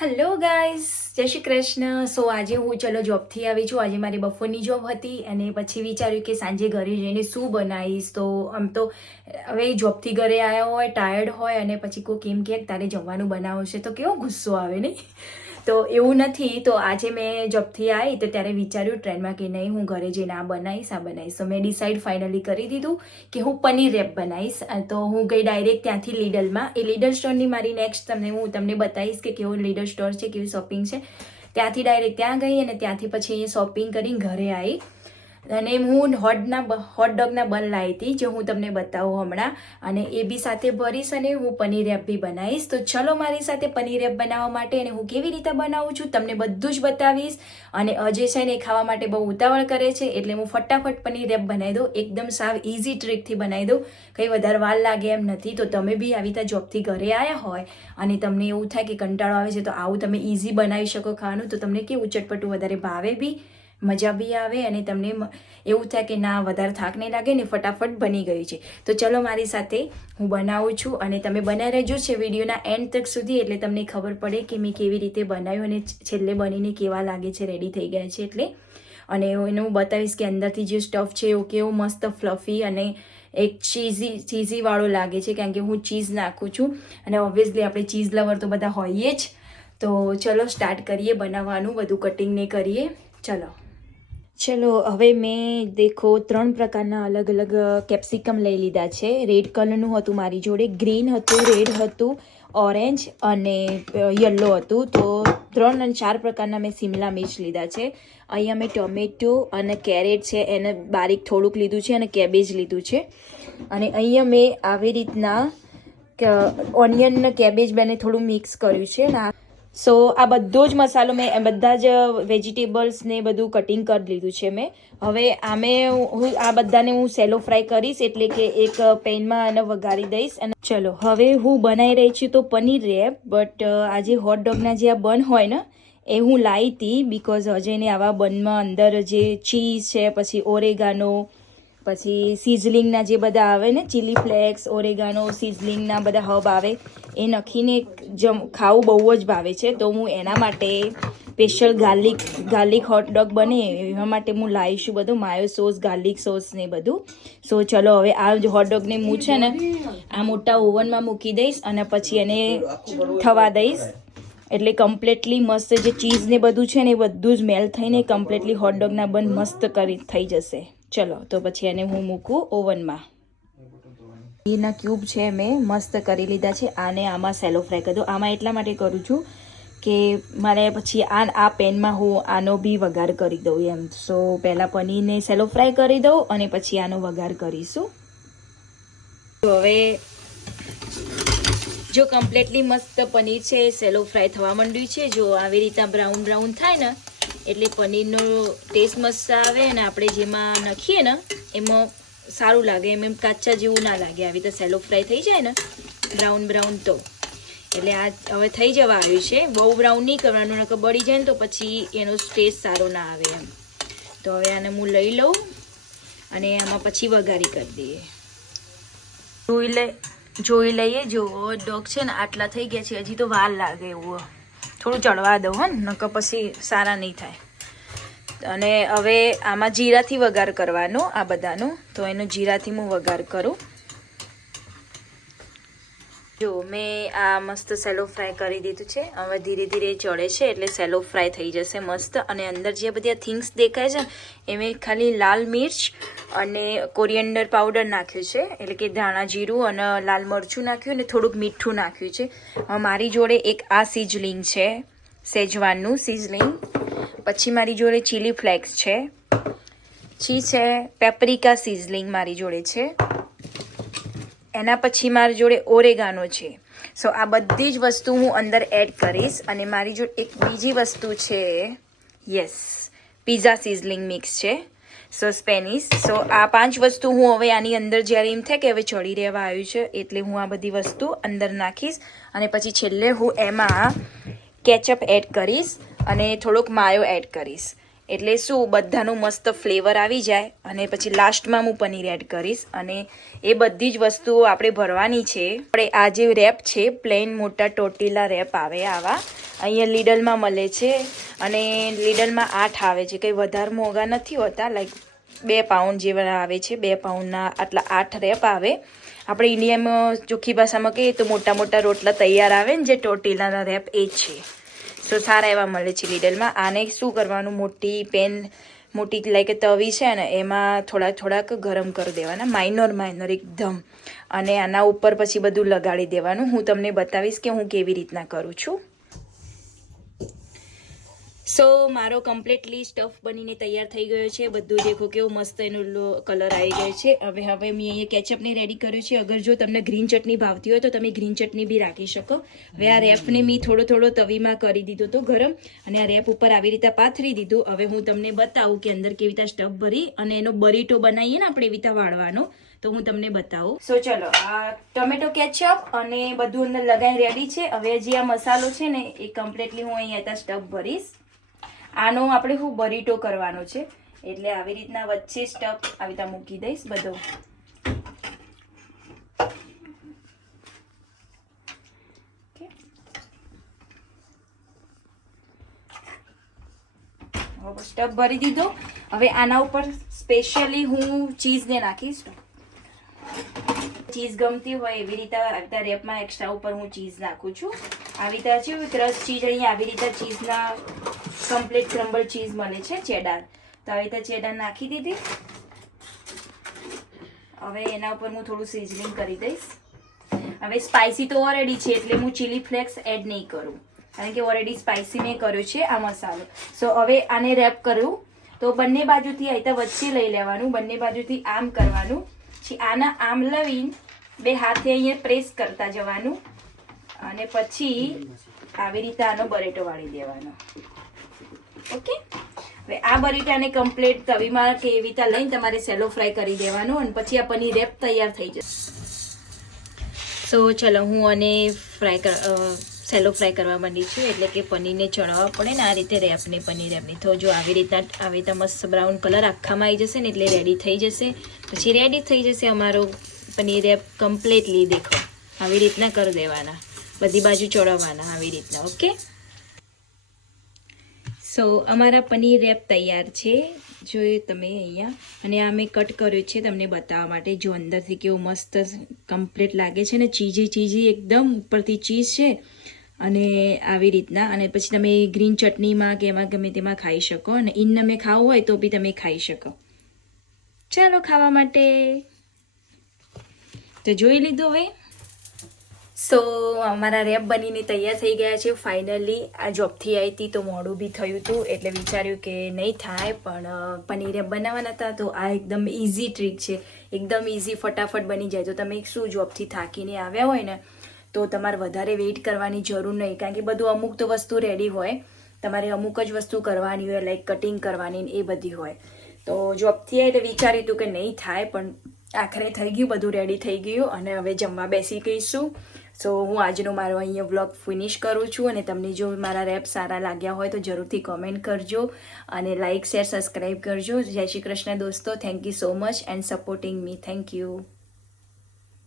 Hello guys, જય શ્રી કૃષ્ણ. સો આજે હું ચલો જોબથી આવી છું. આજે મારી બપોરની જોબ હતી અને પછી વિચાર્યું કે સાંજે ઘરે જઈને શું બનાવીશ. તો આમ તો હવે જોબથી ઘરે આવ્યા હોય, ટાયર્ડ હોય અને પછી કોઈ કેમ કે તારે જમવાનું બનાવવું છે તો કેવો ગુસ્સો આવે નહીં. તો એવું નથી. તો આજે મેં જોબથી આવી તો ત્યારે વિચાર્યું ટ્રેનમાં કે નહીં, હું ઘરે જઈને આ બનાવીશ. તો મેં ડિસાઈડ ફાઇનલી કરી દીધું કે હું પનીર રેપ બનાવીશ. તો હું ગઈ ડાયરેક્ટ ત્યાંથી લીડલમાં. એ લીડલ સ્ટોરની મારી નેક્સ્ટ હું તમને બતાવીશ કે કેવો લીડલ સ્ટોર છે, કેવી શોપિંગ છે. ત્યાંથી ડાયરેક્ટ ત્યાં ગઈ અને ત્યાંથી પછી અહીંયા શોપિંગ કરીને ઘરે આવી અને હું હોટડોગના બન લાવી હતી, જે હું તમને બતાવું હમણાં. અને એ બી સાથે ભરીશ અને હું પનીર રેપ બી બનાવીશ. તો ચલો મારી સાથે પનીર રેપ બનાવવા માટે અને હું કેવી રીતે બનાવું છું તમને બધું જ બતાવીશ. અને અજય છે ને એ ખાવા માટે બહુ ઉતાવળ કરે છે, એટલે હું ફટાફટ પનીર રેપ બનાવી દઉં. એકદમ સાવ ઇઝી ટ્રીકથી બનાવી દઉં, કંઈ વધારે વાર લાગે એમ નથી. તો તમે બી આવી રીતે જોબથી ઘરે આવ્યા હોય અને તમને એવું થાય કે કંટાળો આવે છે, તો આવું તમે ઇઝી બનાવી શકો ખાવાનું. તો તમને કેવું ચટપટું વધારે ભાવે બી, મજા બી આવે અને તમને એવું થાય કે ના વધારે થાક નહીં લાગે ને ફટાફટ બની ગયું છે. તો ચલો મારી સાથે હું બનાવું છું અને તમે બનાવી રહેજો છે વિડીયોના એન્ડ તક સુધી, એટલે તમને ખબર પડે કે મેં કેવી રીતે બનાવ્યું અને છેલ્લે બનીને કેવા લાગે છે, રેડી થઈ ગયા છે એટલે. અને એને હું બતાવીશ કે અંદરથી જે સ્ટફ છે એવું કેવું મસ્ત ફ્લફી અને એક ચીઝીવાળો લાગે છે, કારણ કે હું ચીઝ નાખું છું અને ઓબ્વિયસલી આપણે ચીઝ લવર તો બધા હોઈએ જ. તો ચલો સ્ટાર્ટ કરીએ બનાવવાનું, બધું કટિંગ ને કરીએ. ચલો હવે મેં દેખો 3 પ્રકારના અલગ અલગ કેપ્સિકમ લઈ લીધા છે. રેડ કલરનું હતું મારી જોડે, ગ્રીન હતું, રેડ હતું, ઓરેન્જ અને યલો હતું. તો 3 અને 4 પ્રકારના મેં શિમલા મિર્ચ લીધા છે. અહીંયા મેં ટોમેટો અને કેરેટ છે એને બારીક થોડુંક લીધું છે અને કેબેજ લીધું છે. અને અહીંયા મેં આવી રીતના ઓનિયન ને કેબેજ બંને થોડું મિક્સ કર્યું છે. સો આ બધો જ મસાલો મેં બધા જ વેજીટેબલ્સ ને બધું કટિંગ કરી લીધું છે મેં. હવે હું આ બધાને હું સેલો ફ્રાય કરીશ, એટલે કે એક પેનમાં એને વઘારી દઈશ. અને ચલો હવે હું બનાવી રહી છું તો પનીર રેપ. બટ આજે હોટડોગના જે આ બન હોય ને એ હું લાવી હતી, બિકોઝ અજયને આવા બનમાં અંદર જે ચીઝ છે, પછી ઓરેગાનો, પછી સિઝલિંગના જે બધા આવે ને, ચીલી ફ્લેક્સ, ઓરેગાનો, સિઝલિંગના બધા હબ આવે, એ નાખીને ખાવું બહુ જ ભાવે છે. તો હું એના માટે સ્પેશિયલ ગાર્લિક હોટડોગ બને એના માટે હું લાવીશું બધું માયો સોસ, ગાર્લિક સોસ ને બધું. સો ચલો હવે આ હોટડોગને હું છે ને આ મોટા ઓવનમાં મૂકી દઈશ અને પછી એને થવા દઈશ. એટલે કમ્પ્લીટલી મસ્ત જે ચીઝ ને બધું છે ને એ બધું જ મેલ્ટ થઈને કમ્પ્લીટલી હોટડોગના બન મસ્ત થઈ જશે. ચલો તો પછી એને હું મૂકું ઓવનમાં. એના ક્યુબ છે મેં મસ્ત કરી લીધા છે. આને આમાં સેલો ફ્રાય કરી દો. આમાં એટલા માટે કરું છું કે મારે પછી આ પેનમાં હું આનો બી વઘાર કરી દઉં એમ. સો પહેલાં પનીરને સેલો ફ્રાય કરી દઉં અને પછી આનો વઘાર કરીશું. તો હવે જો કમ્પ્લીટલી મસ્ત પનીર છે એ સેલો ફ્રાય થવા માંડ્યું છે. જો આવી રીતના બ્રાઉન થાય ને એટલે પનીરનો ટેસ્ટ મસ્ત આવે અને આપણે જેમાં નાખીએ ને એમાં સારું લાગે, એમ કાચા જેવું ના લાગે. આવી રીતે સેલો ફ્રાય થઈ જાય ને બ્રાઉન તો એટલે આ હવે થઈ જવા આવ્યું છે. બહુ બ્રાઉન નહીં કરવાનું, નકર બળી જાય ને તો પછી એનો ટેસ્ટ સારો ના આવે એમ. તો હવે આને હું લઈ લઉં અને આમાં પછી વઘારી કરી દઈએ. જોઈ લઈએ. જો ડોગ છે ને આટલા થઈ ગયા છે, હજી તો વાર લાગે એવું. થોડું ચડવા દઉં હે, નકર પછી સારા નહીં થાય. અને હવે આમાં જીરાથી વઘાર કરવાનો આ બધાનો. તો એનો જીરાથી હું વઘાર કરું. જો મેં આ મસ્ત સેલો ફ્રાય કરી દીધું છે. હવે ધીરે ધીરે ચડે છે એટલે સેલો ફ્રાય થઈ જશે મસ્ત. અને અંદર જે બધી થિંગ્સ દેખાય છે એ મેં ખાલી લાલ મિર્ચ અને કોરિએન્ડર પાવડર નાખ્યું છે, એટલે કે ધાણા જીરું અને લાલ મરચું નાખ્યું અને થોડુંક મીઠું નાખ્યું છે. મારી જોડે એક આ સિઝલિંગ છે, સેજવાનનું સિઝલિંગ. પછી મારી જોડે ચીલી ફ્લેક્સ છે, પેપરિકા સિઝલિંગ મારી જોડે છે. એના પછી મારી જોડે ઓરેગાનો છે. સો આ બધી જ વસ્તુ હું અંદર એડ કરીશ. અને મારી જોડે એક બીજી વસ્તુ છે, યસ, પિઝા સિઝલિંગ મિક્સ છે, સો સ્પેનિશ. સો આ 5 વસ્તુ હું હવે આની અંદર જ્યારે એમ થાય કે હવે ચડી રહેવા આવ્યું છે એટલે હું આ બધી વસ્તુ અંદર નાખીશ. અને પછી છેલ્લે હું એમાં કેચઅપ એડ કરીશ અને થોડોક માયો એડ કરીશ. એટલે શું બધાનું મસ્ત ફ્લેવર આવી જાય. અને પછી લાસ્ટમાં હું પનીર એડ કરીશ. અને એ બધી જ વસ્તુઓ આપણે ભરવાની છે. આપણે આ જે રેપ છે પ્લેન મોટા ટોર્ટિલા રેપ આવે આવા, અહીંયા લીડલમાં મળે છે અને લીડલમાં 8 આવે છે, કંઈ વધારે મોંઘા નથી હોતા. લાઈક 2 પાઉન્ડ જેવા આવે છે. 2 પાઉન્ડના આટલા 8 રેપ આવે. આપણે ઇન્ડિયામાં ચોખ્ખી ભાષામાં કહીએ તો મોટા મોટા રોટલા તૈયાર આવે ને, જે ટોર્ટિલાના રેપ એ જ છે. સો સારા એવા મળે છે લીડલમાં. આને શું કરવાનું, મોટી લાઈક તવી છે ને એમાં થોડાક ગરમ કરી દેવાના, માઇનર એકદમ. અને આના ઉપર પછી બધું લગાડી દેવાનું. હું તમને બતાવીશ કે હું કેવી રીતના કરું છું. સો મારો કમ્પ્લીટલી સ્ટફ બનીને તૈયાર થઈ ગયો છે. બધું દેખો કેવો મસ્ત એનો કલર આવી ગયો છે. હવે મેં અહીંયા કેચઅપને રેડી કર્યું છે. અગર જો તમને ગ્રીન ચટણી ભાવતી હોય તો તમે ગ્રીન ચટણી બી રાખી શકો. હવે આ રેપને મેં થોડો તવીમાં કરી દીધો તો ગરમ, અને આ રેપ ઉપર આવી રીતે પાથરી દીધું. હવે હું તમને બતાવું કે અંદર કેવી રીતે સ્ટફ ભરી અને એનો બરીટો બનાવીએ ને આપણે એવી રીતે વાળવાનો, તો હું તમને બતાવું. સો ચલો, આ ટોમેટો કેચઅપ અને બધું અંદર લગાવી રેડી છે. હવે જે આ મસાલો છે ને એ કમ્પ્લીટલી હું અહીંયા સ્ટફ ભરીશ. આનો આપણે શું બરીટો કરવાનો છે, એટલે આવી રીતના વચ્ચે સ્ટફ આવી રીતના મૂકી દઈશ બધો. સ્ટફ ભરી દીધો. હવે આના ઉપર સ્પેશિયલી હું ચીઝને નાખીશ. ચીઝ ગમતી હોય એવી રીતે રેપમાં એક્સ્ટ્રા ઉપર હું ચીઝ નાખું છું. આવી રીતે છે ક્રશ ચીઝ, અહીંયા આવી રીતે ચીઝના કમ્પ્લીટ ક્રમ્બલ ચીઝ મળે છે, ચેડાર. તો આવી રીતે ચેડાર નાખી દીધી. હવે એના ઉપર હું થોડું સિઝલિંગ કરી દઈશ. હવે સ્પાઇસી તો ઓલરેડી છે એટલે હું ચીલી ફ્લેક્સ એડ નહીં કરું, કારણ કે ઓલરેડી સ્પાઇસી મેં કર્યો છે આ મસાલો. સો હવે આને રેપ કરું તો બંને બાજુથી આવી રીતે વચ્ચે લઈ લેવાનું, બંને બાજુથી આમ કરવાનું. પછી આના આમ લઈને 2 હાથે અહીંયા પ્રેસ કરતા જવાનું, અને પછી આવી રીતે આનો બરેટો વાળી દેવાનો. ઓકે, હવે આ બરીટાને કમ્પ્લીટ તવીમાં કે એવી રીતે લઈને તમારે સેલો ફ્રાય કરી દેવાનો, અને પછી આ પનીર રેપ તૈયાર થઈ જશે. સો ચલો, હું આને સેલો ફ્રાય કરવા માંડી છું, એટલે કે પનીરને ચડાવવા પડે ને આ રીતે રેપને, પનીર રેપની. તો જો આવી રીતે મસ્ત બ્રાઉન કલર આખામાં આવી જશે ને એટલે રેડી થઈ જશે. પછી રેડી થઈ જશે અમારો પનીર રેપ કમ્પ્લીટલી. દેખો આવી રીતના કરી દેવાના, બધી બાજુ ચડાવવાના આવી રીતના. ઓકે, સો અમારા પનીર રેપ તૈયાર છે, જોયું તમે અહીંયા. અને આ મેં કટ કર્યું છે તમને બતાવવા માટે. જો અંદરથી કેવું મસ્ત કમ્પ્લીટ લાગે છે ને, ચીઝી એકદમ, ઉપરથી ચીઝ છે અને આવી રીતના. અને પછી તમે ગ્રીન ચટણીમાં કે એમાં ગમે તેમાં ખાઈ શકો, અને ઇનમે ખાવું હોય તો બી તમે ખાઈ શકો. ચાલો ખાવા માટે. તો જોઈ લીધું હવે. સો અમારા રેપ બનીને તૈયાર થઈ ગયા છે ફાઇનલી. આ જોબથી આવી હતી તો મોડું બી થયું હતું, એટલે વિચાર્યું કે નહીં થાય, પણ પનીર રેપ બનાવવાના હતા. તો આ એકદમ ઇઝી ટ્રીક છે, એકદમ ઇઝી, ફટાફટ બની જાય. તો તમે શું જોબથી થાકીને આવ્યા હોય ને તો તમારે વધારે વેઇટ કરવાની જરૂર નહીં, કારણ કે બધું અમુક તો વસ્તુ રેડી હોય, તમારે અમુક જ વસ્તુ કરવાની હોય, લાઈક કટિંગ કરવાની એ બધી હોય. તો જોબથી એટલે વિચાર્યું હતું કે નહીં થાય, પણ આખરે થઈ ગયું, બધું રેડી થઈ ગયું, અને હવે જમવા બેસી ગઈશું. સો હું આજનો મારો અહીંયા વ્લોગ ફિનિશ કરું છું, અને તમને જો મારા રેપ સારા લાગ્યા હોય તો જરૂરથી કમેન્ટ કરજો, અને લાઇક શેર સબસ્ક્રાઈબ કરજો. જય શ્રી કૃષ્ણ દોસ્તો. Thank you so much and supporting me. Thank you.